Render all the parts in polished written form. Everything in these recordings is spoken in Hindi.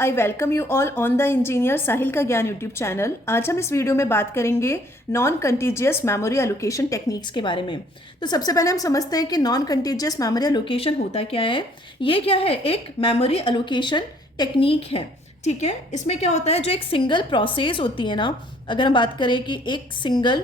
I welcome you all on the engineer Sahil का ज्ञान यूट्यूब चैनल। आज हम इस वीडियो में बात करेंगे non contiguous memory allocation techniques के बारे में। तो सबसे पहले हम समझते हैं कि नॉन कंटीजियस मेमोरी एलोकेशन होता क्या है। ये क्या है, एक मेमोरी एलोकेशन टेक्निक है। ठीक है, इसमें क्या होता है, जो एक सिंगल प्रोसेस होती है ना, अगर हम बात करें कि एक सिंगल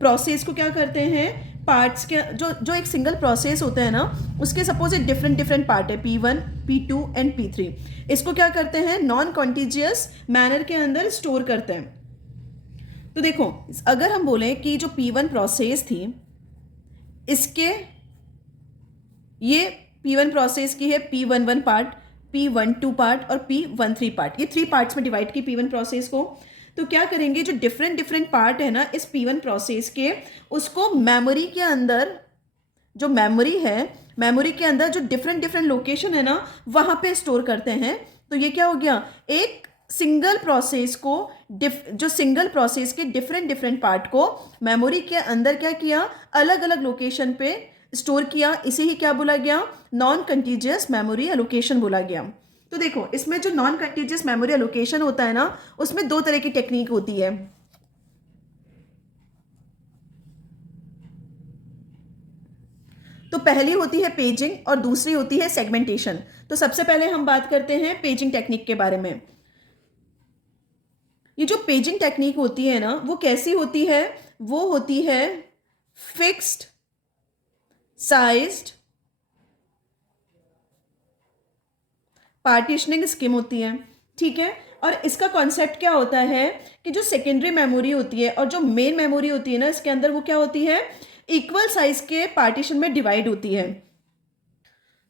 प्रोसेस को क्या करते हैं, पार्ट्स के जो एक सिंगल प्रोसेस होता है ना, उसके सपोज एक डिफरेंट पार्ट है P1, P2 एंड P3। इसको क्या करते हैं, नॉन कॉन्टिजियस मैनर के अंदर स्टोर करते हैं। तो देखो, अगर हम बोलें कि जो P1 प्रोसेस थी, इसके ये P1 प्रोसेस की है P11 पार्ट, P12 पार्ट और P13 पार्ट। ये 3 पार्ट्स में डिवाइड की P1 प्रोसेस को। तो क्या करेंगे, जो डिफरेंट पार्ट है ना इस P1 प्रोसेस के, उसको मेमोरी के अंदर, जो मेमोरी है, मेमोरी के अंदर जो डिफरेंट लोकेशन है ना, वहाँ पे स्टोर करते हैं। तो ये क्या हो गया, एक सिंगल प्रोसेस को, जो सिंगल प्रोसेस के डिफरेंट पार्ट को मेमोरी के अंदर क्या किया, अलग अलग लोकेशन पे स्टोर किया। इसे ही क्या बोला गया, नॉन कंटीजियस मेमोरी एलोकेशन बोला गया। तो देखो, इसमें जो नॉन कंटीजियस मेमोरी एलोकेशन होता है ना, उसमें 2 तरह की टेक्निक होती है। तो पहली होती है पेजिंग और दूसरी होती है सेगमेंटेशन। तो सबसे पहले हम बात करते हैं पेजिंग टेक्निक के बारे में। ये जो पेजिंग टेक्निक होती है ना, वो कैसी होती है, वो होती है फिक्स्ड साइज्ड पार्टीशनिंग स्कीम होती है। ठीक है, और इसका कॉन्सेप्ट क्या होता है कि जो सेकेंडरी मेमोरी होती है और जो मेन मेमोरी होती है ना, इसके अंदर वो क्या होती है, इक्वल साइज के पार्टीशन में डिवाइड होती है।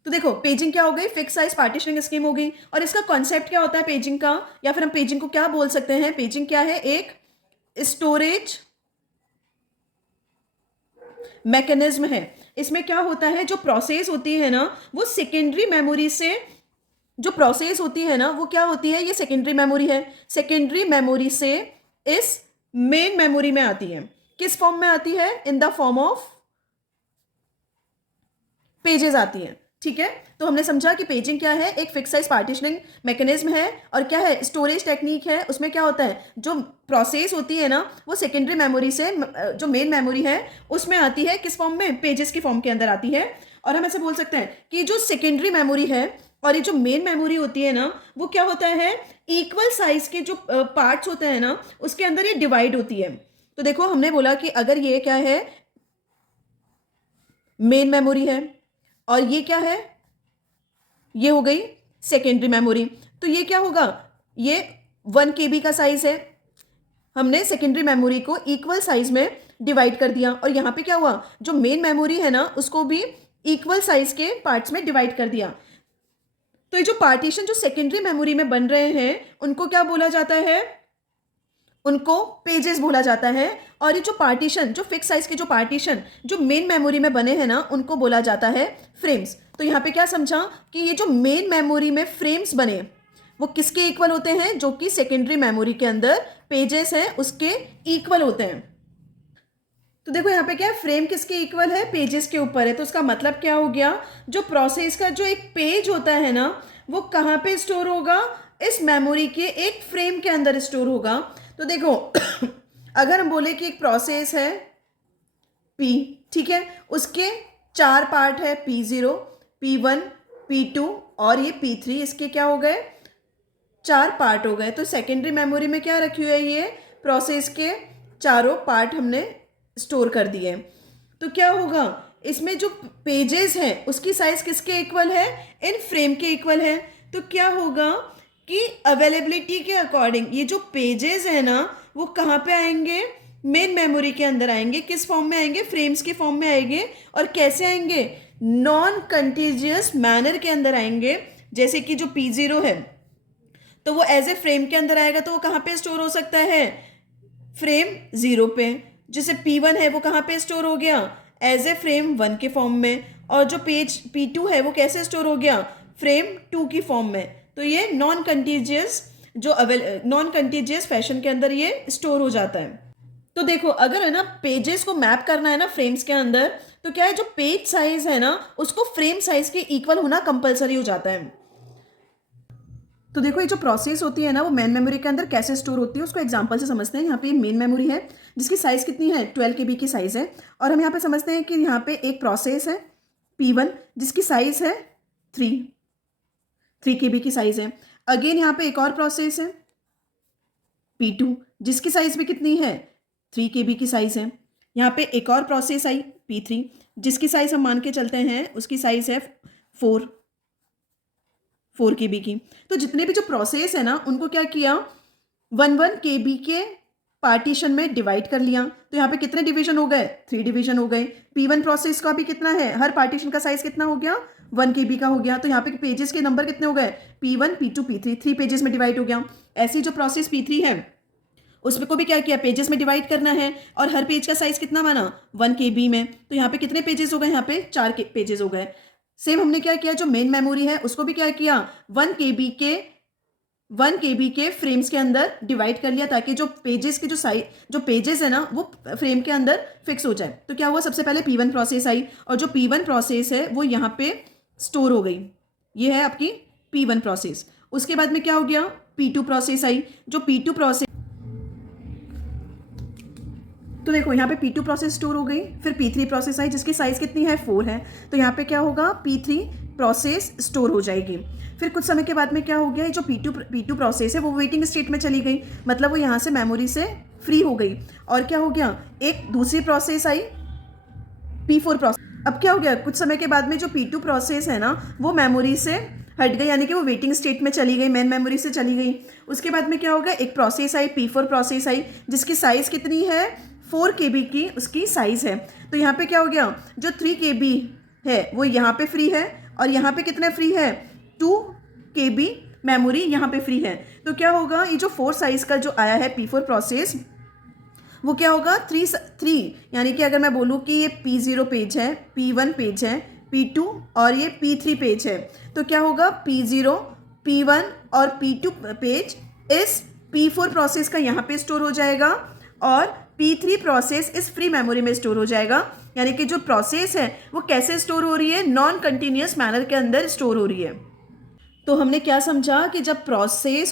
तो देखो, पेजिंग क्या हो गई, फिक्स साइज पार्टीशनिंग स्कीम हो गई। और इसका कॉन्सेप्ट क्या होता है पेजिंग का, या फिर हम पेजिंग को क्या बोल सकते हैं, पेजिंग क्या है, एक स्टोरेज मैकेनिज्म है। इसमें क्या होता है, जो प्रोसेस होती है ना, वो सेकेंडरी मेमोरी से, जो प्रोसेस होती है ना, वो क्या होती है, ये सेकेंडरी मेमोरी है। सेकेंडरी मेमोरी से इस मेन मेमोरी में आती है। किस फॉर्म में आती है, in the form of pages आती है। ठीक है, तो हमने समझा कि पेजिंग क्या है, एक फिक्स साइज पार्टीशनिंग मैकेनिज्म है, और क्या है, स्टोरेज टेक्निक है। उसमें क्या होता है, जो प्रोसेस होती है ना, वो सेकेंडरी मेमोरी से जो मेन मेमोरी है उसमें आती है, किस फॉर्म में, पेजेस की फॉर्म के अंदर आती है। और हम ऐसे बोल सकते हैं कि जो सेकेंडरी मेमोरी है और ये जो मेन मेमोरी होती है ना, वो क्या होता है, इक्वल साइज के जो पार्ट्स होते हैं ना, उसके अंदर ये डिवाइड होती है। तो देखो, हमने बोला कि अगर ये क्या है, मेन मेमोरी है, और ये क्या है, ये हो गई सेकेंडरी मेमोरी। तो ये क्या होगा, ये 1 KB का साइज है। हमने सेकेंडरी मेमोरी को इक्वल साइज में डिवाइड कर दिया, और यहाँ पे क्या हुआ, जो मेन मेमोरी है ना, उसको भी इक्वल साइज के पार्ट्स में डिवाइड कर दिया। तो ये जो पार्टीशन जो सेकेंडरी मेमोरी में बन रहे हैं, उनको क्या बोला जाता है, उनको पेजेस बोला जाता है। और ये जो पार्टीशन, जो फिक्स साइज के जो पार्टीशन जो मेन मेमोरी में बने हैं ना, उनको बोला जाता है फ्रेम्स। तो यहाँ पे क्या समझा कि ये जो मेन मेमोरी में फ्रेम्स बने, वो किसके इक्वल होते हैं, जो कि सेकेंडरी मेमोरी के अंदर पेजेस हैं उसके इक्वल होते हैं। तो देखो, यहाँ पे क्या है, फ्रेम किसके इक्वल है, पेजेस के ऊपर है। तो उसका मतलब क्या हो गया, जो प्रोसेस का जो एक पेज होता है ना, वो कहाँ पे स्टोर होगा, इस मेमोरी के एक फ्रेम के अंदर स्टोर होगा। तो देखो अगर हम बोले कि एक प्रोसेस है P, ठीक है, उसके 4 पार्ट है, P0, P1, P2 और ये P3। इसके क्या हो गए, 4 पार्ट हो गए। तो सेकेंडरी मेमोरी में क्या रखी हुई है, ये प्रोसेस के चारों पार्ट हमने स्टोर कर दिए। तो क्या होगा, इसमें जो पेजेस हैं उसकी साइज किसके इक्वल है, इन फ्रेम के इक्वल है। तो क्या होगा कि अवेलेबिलिटी के अकॉर्डिंग ये जो पेजेस है ना, वो कहाँ पे आएंगे, मेन मेमोरी के अंदर आएंगे। किस फॉर्म में आएंगे, फ्रेम्स के फॉर्म में आएंगे। और कैसे आएंगे, नॉन कंटीजियस मैनर के अंदर आएंगे। जैसे कि जो P0 है, तो वो एज ए फ्रेम के अंदर आएगा, तो वो कहाँ पे स्टोर हो सकता है, फ्रेम 0 पे। जैसे P1 है, वो कहाँ पे स्टोर हो गया, एज ए फ्रेम 1 के फॉर्म में। और जो पेज P2 है, वो कैसे स्टोर हो गया, फ्रेम 2 की फॉर्म में। तो ये नॉन कंटीजियस फैशन के अंदर ये स्टोर हो जाता है। तो देखो, अगर है ना पेजेस को मैप करना है ना फ्रेम्स के अंदर, तो क्या है, जो पेज साइज है ना, उसको फ्रेम साइज के इक्वल होना कंपलसरी हो जाता है। तो देखो ये जो प्रोसेस होती है ना वो मेन मेमोरी के अंदर कैसे स्टोर होती है उसको एग्जांपल से समझते हैं। यहाँ पे मेन मेमोरी है जिसकी साइज़ कितनी है 12 KB की साइज़ है, और हम यहाँ पे समझते हैं कि यहाँ पे एक प्रोसेस है P1 जिसकी साइज़ है 3 KB की साइज़ है। अगेन यहाँ पे एक और प्रोसेस है P2 जिसकी साइज़ भी कितनी है 3 KB की साइज़ है। यहाँ पे एक और प्रोसेस आई P3 जिसकी साइज़ हम मान के चलते हैं उसकी साइज़ है 4 KB की। तो जितने भी जो प्रोसेस है ना उनको क्या किया 1 KB के पार्टीशन में डिवाइड कर लिया। तो यहाँ पे कितने डिवीजन हो गए 3 डिवीजन हो गए। P1 प्रोसेस का भी कितना है, हर पार्टीशन का साइज कितना हो गया 1 KB का हो गया। तो यहाँ पे पेजेस के नंबर कितने हो गए P1 P2 P3, 3 पेजेस में डिवाइड हो गया। ऐसी जो प्रोसेस P3 है उसमें को भी क्या किया पेजेस में डिवाइड करना है, और हर पेज का साइज कितना माना 1 KB में। तो यहाँ पे कितने पेजेस हो गए, यहाँ पे 4 पेजेस हो गए। सेम हमने क्या किया जो मेन मेमोरी है उसको भी क्या किया 1 KB के फ्रेम्स के अंदर डिवाइड कर लिया ताकि जो पेजेस के जो पेजेस है ना वो फ्रेम के अंदर फिक्स हो जाए। तो क्या हुआ सबसे पहले P1 प्रोसेस आई और जो P1 प्रोसेस है वो यहाँ पे स्टोर हो गई। ये है आपकी P1 प्रोसेस। उसके बाद में क्या हो गया P2 प्रोसेस आई। जो P2 प्रोसेस तो देखो यहाँ पे P2 प्रोसेस स्टोर हो गई। फिर P3 प्रोसेस आई जिसकी साइज़ कितनी है 4 है। तो यहाँ पे क्या होगा P3 प्रोसेस स्टोर हो जाएगी। फिर कुछ समय के बाद में क्या हो गया जो P2 प्रोसेस है वो वेटिंग स्टेट में चली गई, मतलब वो यहाँ से मेमोरी से फ्री हो गई। और क्या हो गया एक दूसरी प्रोसेस आई P4 प्रोसेस। अब क्या हो गया कुछ समय के बाद में जो P2 प्रोसेस है ना वो मेमोरी से हट गई, यानी कि वो वेटिंग स्टेट में चली गई, मेन मेमोरी से चली गई। उसके बाद में क्या हो गया एक process I P4 process I जिसकी साइज़ कितनी है 4 KB की उसकी साइज़ है। तो यहाँ पे क्या हो गया जो 3 KB है वो यहाँ पे फ्री है, और यहाँ पे कितना फ्री है 2 KB मेमोरी यहाँ पे फ्री है। तो क्या होगा ये जो 4 साइज़ का जो आया है P4 प्रोसेस वो क्या होगा 3 यानी कि अगर मैं बोलूँ कि ये P0 पेज है, P1 पेज है, P2 और ये P3 पेज है, तो क्या होगा P0 P1 और P2 पेज इस P4 प्रोसेस का यहाँ पे स्टोर हो जाएगा और P3 प्रोसेस इस फ्री मेमोरी में स्टोर हो जाएगा। यानी कि जो प्रोसेस है वो कैसे स्टोर हो रही है नॉन कंटिन्यूअस मैनर के अंदर स्टोर हो रही है। तो हमने क्या समझा कि जब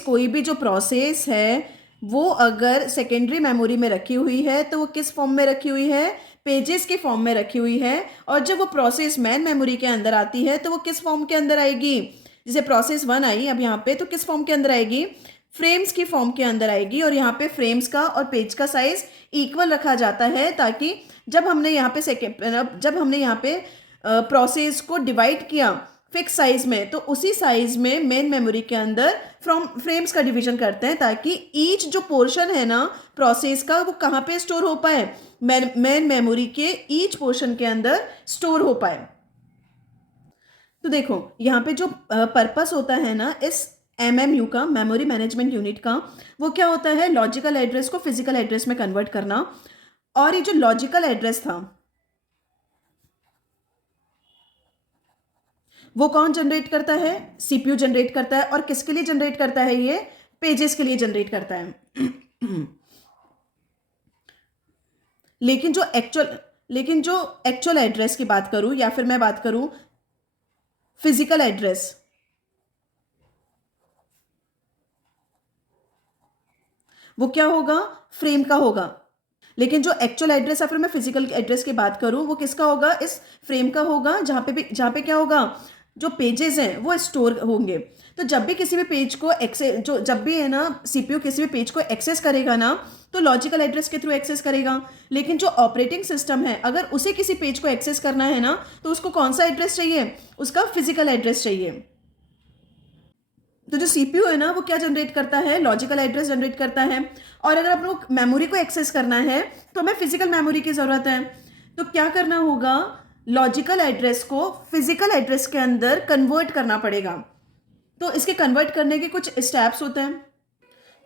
कोई भी जो प्रोसेस है वो अगर सेकेंडरी मेमोरी में रखी हुई है तो वो किस फॉर्म में रखी हुई है पेजेस के फॉर्म में रखी हुई है, और जब वो प्रोसेस मेन मेमोरी के अंदर आती है तो वो किस फॉर्म के अंदर आएगी, जैसे प्रोसेस 1 आई अब यहाँ पे तो किस फॉर्म के अंदर आएगी फ्रेम्स की फॉर्म के अंदर आएगी। और यहाँ पे फ्रेम्स का और पेज का साइज इक्वल रखा जाता है ताकि जब हमने यहाँ पे प्रोसेस को डिवाइड किया फिक्स साइज में तो उसी साइज में मेन मेमोरी के अंदर फ्रेम्स का डिवीजन करते हैं ताकि ईच जो पोर्शन है ना प्रोसेस का वो कहाँ पे स्टोर हो पाए मेन मेमोरी के ईच पोर्शन के अंदर स्टोर हो पाए। तो देखो यहाँ पे जो पर्पस होता है ना इस MMU का मेमोरी मैनेजमेंट यूनिट का वो क्या होता है लॉजिकल एड्रेस को फिजिकल एड्रेस में कन्वर्ट करना। और ये जो लॉजिकल एड्रेस था वो कौन जनरेट करता है CPU जनरेट करता है। और किसके लिए जनरेट करता है ये पेजेस के लिए जनरेट करता है। लेकिन जो एक्चुअल एड्रेस की बात करूं या फिर मैं बात करूं फिजिकल एड्रेस, वो क्या होगा फ्रेम का होगा। लेकिन जो एक्चुअल एड्रेस या फिर मैं फिजिकल एड्रेस की बात करूं वो किसका होगा इस फ्रेम का होगा, जहां पे क्या होगा जो पेजेस हैं वो स्टोर होंगे। तो जब भी किसी भी पेज को जब भी है ना CPU किसी भी पेज को एक्सेस करेगा ना तो लॉजिकल एड्रेस के थ्रू एक्सेस करेगा। लेकिन जो ऑपरेटिंग सिस्टम है अगर उसे किसी पेज को एक्सेस करना है ना तो उसको कौन सा एड्रेस चाहिए उसका फिजिकल एड्रेस चाहिए। तो जो CPU है ना वो क्या जनरेट करता है लॉजिकल एड्रेस जनरेट करता है। और अगर आप लोग मेमोरी को एक्सेस करना है तो हमें फिजिकल मेमोरी की ज़रूरत है। तो क्या करना होगा लॉजिकल एड्रेस को फिजिकल एड्रेस के अंदर कन्वर्ट करना पड़ेगा। तो इसके कन्वर्ट करने के कुछ स्टेप्स होते हैं।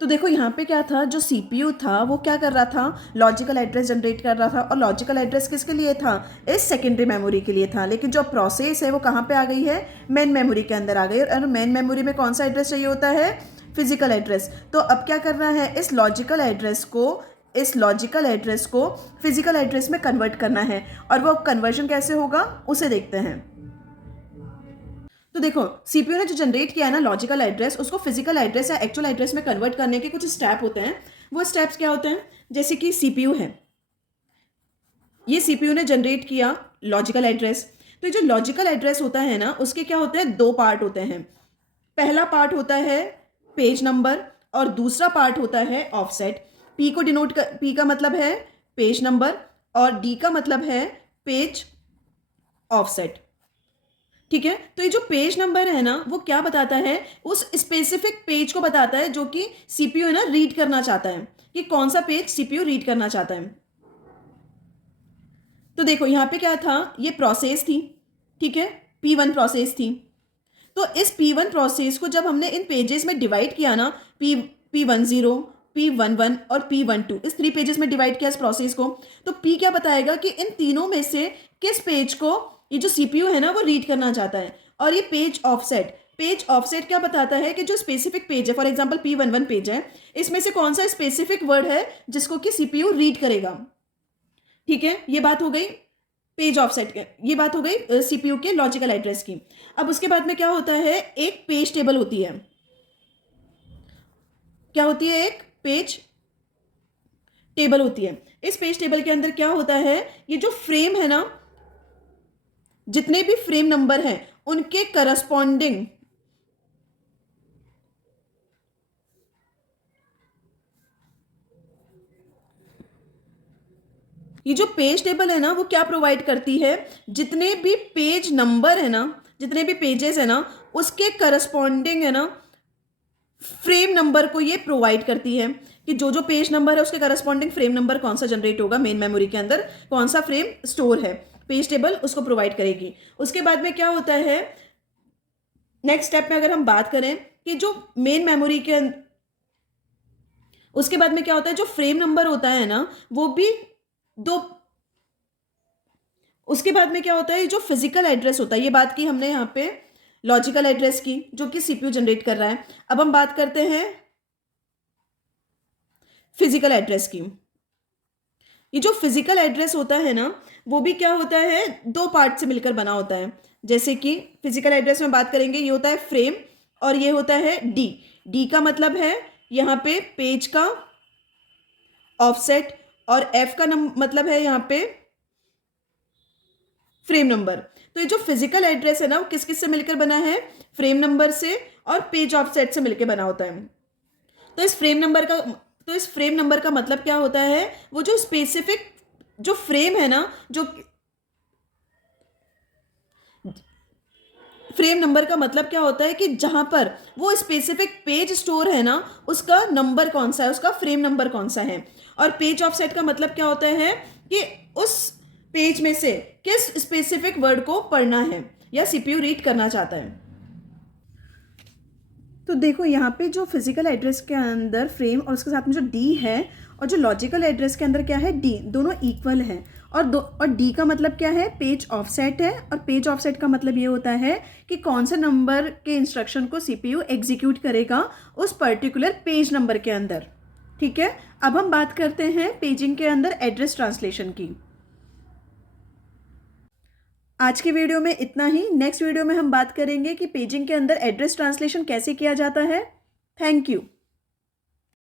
तो देखो यहाँ पे क्या था जो CPU था वो क्या कर रहा था लॉजिकल एड्रेस जनरेट कर रहा था, और लॉजिकल एड्रेस किसके लिए था इस सेकेंडरी मेमोरी के लिए था। लेकिन जो प्रोसेस है वो कहाँ पे आ गई है मेन मेमोरी के अंदर आ गई, और मेन मेमोरी में कौन सा एड्रेस चाहिए होता है फिजिकल एड्रेस। तो अब क्या करना है इस लॉजिकल एड्रेस को फिजिकल एड्रेस में कन्वर्ट करना है, और वो कन्वर्जन कैसे होगा उसे देखते हैं। तो देखो सीपीयू ने जो जनरेट किया है ना लॉजिकल एड्रेस, उसको फिजिकल एड्रेस या एक्चुअल एड्रेस में कन्वर्ट करने के कुछ स्टेप होते हैं। वो स्टेप्स क्या होते हैं? जैसे कि सीपीयू है, ये सीपीयू ने जनरेट किया लॉजिकल एड्रेस। तो ये जो लॉजिकल एड्रेस होता है ना, उसके क्या होते हैं? दो पार्ट होते हैं। पहला पार्ट होता है पेज नंबर और दूसरा पार्ट होता है ऑफसेट। पी को डिनोट कर, पी का मतलब है पेज नंबर और डी का मतलब है पेज ऑफसेट। ठीक है, तो ये जो पेज नंबर है ना, वो क्या बताता है? उस स्पेसिफिक पेज को बताता है जो कि सीपीयू है ना रीड करना चाहता है, कि कौन सा पेज सीपीयू रीड करना चाहता है। तो देखो यहां पे क्या था, ये प्रोसेस थी, ठीक है, P1 प्रोसेस थी। तो इस P1 प्रोसेस को जब हमने इन पेजेस में डिवाइड किया ना, P10, P11 और P12, इस 3 पेजेस में डिवाइड किया इस प्रोसेस को, तो P क्या बताएगा कि इन तीनों में से किस पेज को ये जो सीपीयू है ना वो रीड करना चाहता है। और ये पेज ऑफसेट क्या बताता है कि जो स्पेसिफिक पेज है, फॉर एग्जाम्पल P11 पेज है, इसमें से कौन सा स्पेसिफिक वर्ड है जिसको कि सीपीयू रीड करेगा। ठीक है, ये बात हो गई पेज ऑफसेट के, ये बात हो गई सीपीयू के लॉजिकल एड्रेस की। अब उसके बाद में क्या होता है? एक पेज टेबल होती है। क्या होती है? एक पेज टेबल होती है। इस पेज टेबल के अंदर क्या होता है? ये जो फ्रेम है ना, जितने भी फ्रेम नंबर हैं उनके करस्पॉन्डिंग ये जो पेज टेबल है ना वो क्या प्रोवाइड करती है? जितने भी पेज नंबर है ना, जितने भी पेजेस है ना, उसके करस्पॉन्डिंग है ना फ्रेम नंबर को ये प्रोवाइड करती है, कि जो जो पेज नंबर है उसके करस्पॉन्डिंग फ्रेम नंबर कौन सा जनरेट होगा, मेन मेमोरी के अंदर कौन सा फ्रेम स्टोर है, पेज टेबल उसको प्रोवाइड करेगी। उसके बाद में क्या होता है? नेक्स्ट स्टेप में अगर हम बात करें कि जो मेन मेमोरी के उसके बाद में क्या होता है? जो फ्रेम नंबर होता है ना वो भी दो। उसके बाद में क्या होता है? जो फिजिकल एड्रेस होता है, ये बात की हमने यहाँ पे लॉजिकल एड्रेस की जो कि सीपीयू जनरेट कर रहा है। अब हम बात करते हैं फिजिकल एड्रेस की। ये जो फिजिकल एड्रेस होता है ना वो भी क्या होता है? दो पार्ट से मिलकर बना होता है। जैसे कि फिजिकल एड्रेस में बात करेंगे, ये होता है फ्रेम और ये होता है डी। डी का मतलब है यहाँ पे पेज का ऑफसेट और एफ का मतलब है यहाँ पे फ्रेम नंबर। तो ये जो फिजिकल एड्रेस है ना वो किस किस से मिलकर बना है? फ्रेम नंबर से और पेज ऑफसेट से मिलकर बना होता है। तो इस फ्रेम नंबर का मतलब क्या होता है? वो जो स्पेसिफिक जो फ्रेम है ना, जो फ्रेम नंबर का मतलब क्या होता है कि जहां पर वो स्पेसिफिक पेज स्टोर है ना उसका नंबर कौन सा है, उसका फ्रेम नंबर कौन सा है। और पेज ऑफसेट का मतलब क्या होता है कि उस पेज में से किस स्पेसिफिक वर्ड को पढ़ना है या सीपीयू रीड करना चाहता है। तो देखो यहाँ पे जो फिजिकल एड्रेस के अंदर फ्रेम और उसके साथ में जो डी है और जो लॉजिकल एड्रेस के अंदर क्या है? डी, दोनों इक्वल हैं। और डी का मतलब क्या है? पेज ऑफसेट है। और पेज ऑफसेट का मतलब ये होता है कि कौन से नंबर के इंस्ट्रक्शन को सीपीयू एग्जीक्यूट करेगा उस पर्टिकुलर पेज नंबर के अंदर। ठीक है, अब हम बात करते हैं पेजिंग के अंदर एड्रेस ट्रांसलेशन की। आज की वीडियो में इतना ही। नेक्स्ट वीडियो में हम बात करेंगे कि पेजिंग के अंदर एड्रेस ट्रांसलेशन कैसे किया जाता है। Thank you.